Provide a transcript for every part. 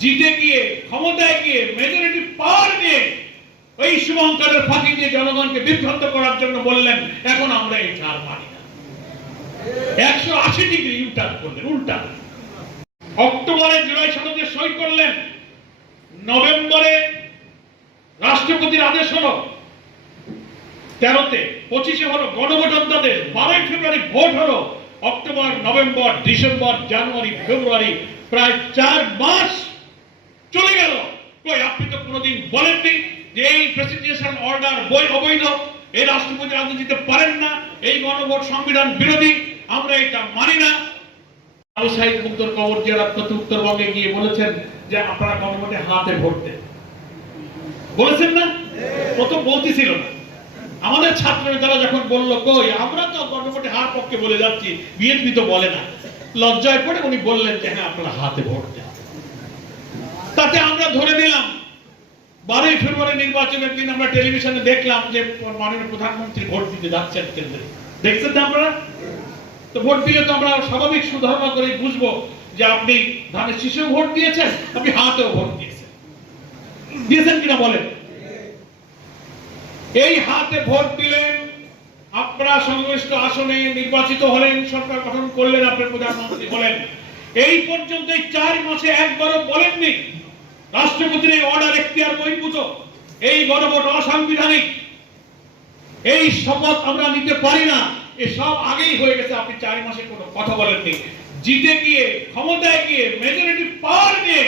জিতে গিয়ে ক্ষমতায় গিয়ে মেজরিটি পাওয়ার নিয়ে ওই শুভঙ্করের ফাঁকি দিয়ে জনগণকে বিভ্রান্ত করার জন্য বললেন এখন আমরা এই ছাড় মানি না। 180 ডিগ্রি ইউটার্ন করলেন, উল্টা। অক্টোবরে জুলাই সনদে সই করলেন, নভেম্বরে রাষ্ট্রপতির আদেশ হলো, 13তে 25-এ হলো গণভোট অধ্যাদেশ, 12 ফেব্রুয়ারি ভোট হলো, অক্টোবর নভেম্বর ডিসেম্বর জানুয়ারি ফেব্রুয়ারি প্রায় 4 মাস চলে গেল। কই আপনি তো কোনোদিন বলেননি যে এই প্রেসিডেন্সিয়াল অর্ডার অবৈধ, এই রাষ্ট্রপতি আদেশ দিতে পারেন না, এই গণভোট সংবিধান বিরোধী, আমরা এটা মানি না। আবু সাইদ মুক্তর কবর জিয়ারত করতে উত্তরবঙ্গে গিয়ে বলেছেন যে আপনারা গণভোটে হাতে ভোট দেন, বলেছেন না? প্রথম বলতেছিল না। আমাদের ছাত্র নেতারা যখন বলল কই আমরা তো গণভোটে হার পক্ষে বলে যাচ্ছি, বিএনপি তো বলে না, লজ্জায় পড়ে উনি বললেন যে হ্যাঁ আপনারা হাতে ভোট দেন। তাতে আমরা ধরে নিলাম 12 ফেব্রুয়ারি নির্বাচনের দিন আমরা টেলিভিশনে দেখলাম যে মাননীয় প্রধানমন্ত্রী ভোট দিতে যাচ্ছেন কেন্দ্রে, দেখছেন না আপনারা? তো ভোট দিলে তো আমরা স্বাভাবিক সুধারণা করে বুঝবো যে আপনি ধানের শীষেও ভোট দিয়েছেন, আপনি হাতেও ভোট দিয়েছেন, দিয়েছেন কিনা বলেন? এই হাতে ভোট দিলেন, আপনারা সংশ্লিষ্ট আসনে নির্বাচিত হলেন, সরকার গঠন করলেন, আপনি প্রধানমন্ত্রী হলেন। এই পর্যন্ত 4 মাসে একবারও বলেননি রাষ্ট্রপতির এই অর্ডার এখতিয়ার বহির্ভূত, এই গণভোট অসাংবিধানিক, এই শপথ আমরা নিতে পারি না, এসব আগেই হয়ে গেছে। আপনি 4 মাসে কোনো কথা বলেননি। জিতে গিয়ে ক্ষমতায় গিয়ে মেজরিটি পাওয়ার নিয়ে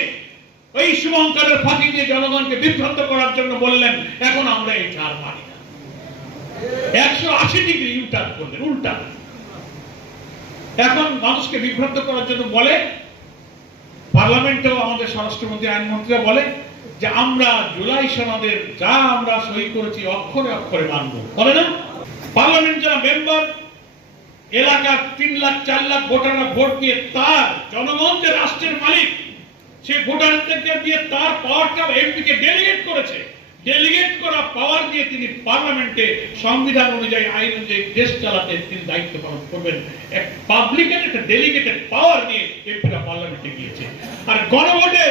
ওই শুভঙ্করের ফাঁকি দিয়ে জনগণকে বিভ্রান্ত করার জন্য বললেন এখন আমরা এই ছাড় মানি না। 180 ডিগ্রি ইউটার্ন করলেন, উল্টা। এখন মানুষকে বিভ্রান্ত করার জন্য বলে, পার্লামেন্টেও আমাদের স্বরাষ্ট্রমন্ত্রী আইনমন্ত্রীরা বলে যে আমরা জুলাই সনদের যা আমরা সই করেছি অক্ষরে অক্ষরে মানব, বলে না? পার্লামেন্ট যারা মেম্বার, এলাকার 3 লাখ 4 লাখ ভোটাররা ভোট দিয়ে তার জনগণ যে রাষ্ট্রের মালিক, সেই ভোটারদেরকে দিয়ে তার পাওয়ারটা এমপিকে ডেলিগেট করেছে। ডেলিগেট করা পাওয়ার দিয়ে তিনি পার্লামেন্টে সংবিধান অনুযায়ী আইন অনুযায়ী দেশ চালাতে তিনি দায়িত্ব পালন করবেন। এক পাবলিকের একটা ডেলিগেটেড পাওয়ার নিয়ে এমপিরা পার্লামেন্টে গিয়েছে। আর গণভোটে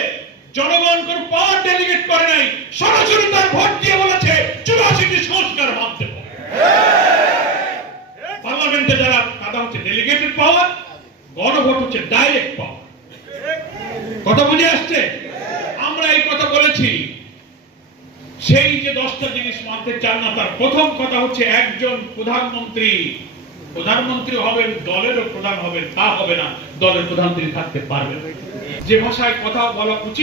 জনগণ কোন পাওয়ার ডেলিগেট করে নাই, সরাসরি তার ভোট দিয়ে বলেছে 84টি সংস্কার মানতে হবে। পার্লামেন্টে যারা কথা হচ্ছে ডেলিগেটেড পাওয়ার, গণভোট হচ্ছে ডাইরেক্ট পাওয়ার। কথা বুঝে আসছে? আমরা এই কথা বলেছি। সেই যে 10টা জিনিস মানতে চান না, তার প্রথম কথা হচ্ছে একজন প্রধানমন্ত্রী হবেন, দলেরও প্রধান হবেন, তা হবে না, দলের প্রধান তিনি থাকতে পারবেন। যে ভাষায় কথা বলা উচিত